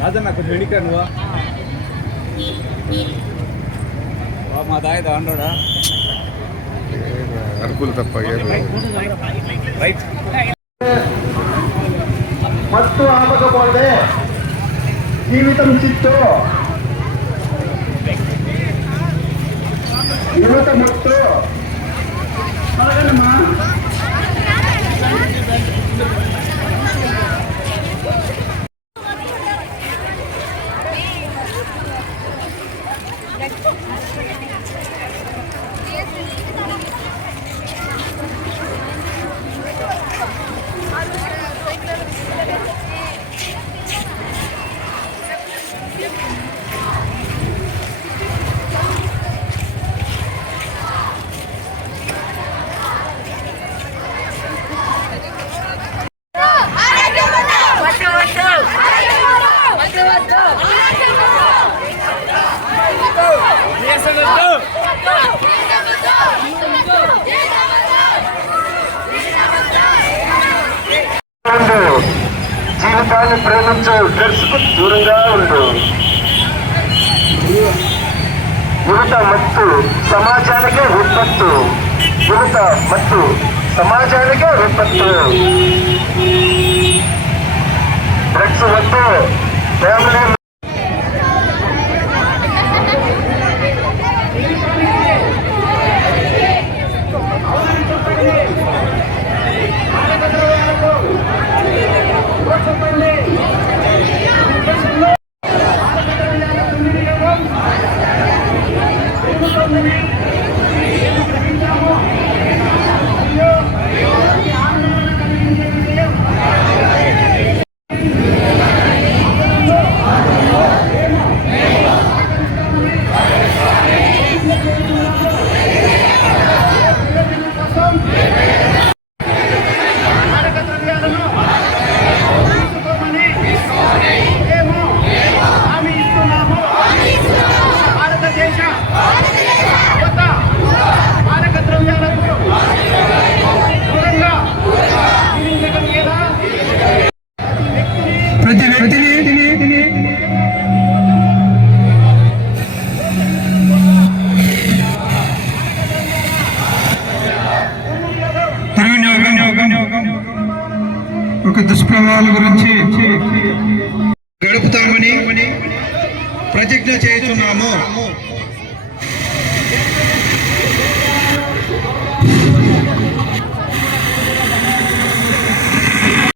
రాజన్న కొంచెం వెడికా నువ్వు మా దాయి దాండోడా అరుపులు తప్ప ఏం లేదు. రైట్ మత్తు ఆపకపోతే జీవితం すいません。జీవితాన్ని ప్రేమించే డ్రెస్కు దూరంగా ఉండు. యువత మత్తు సమాజానికే విపత్తు. యువత మత్తు సమాజానికే విపత్తు. ఒక దుష్ప్రభావాల గురించి గడుపుతామని ప్రతిజ్ఞ చేస్తున్నాము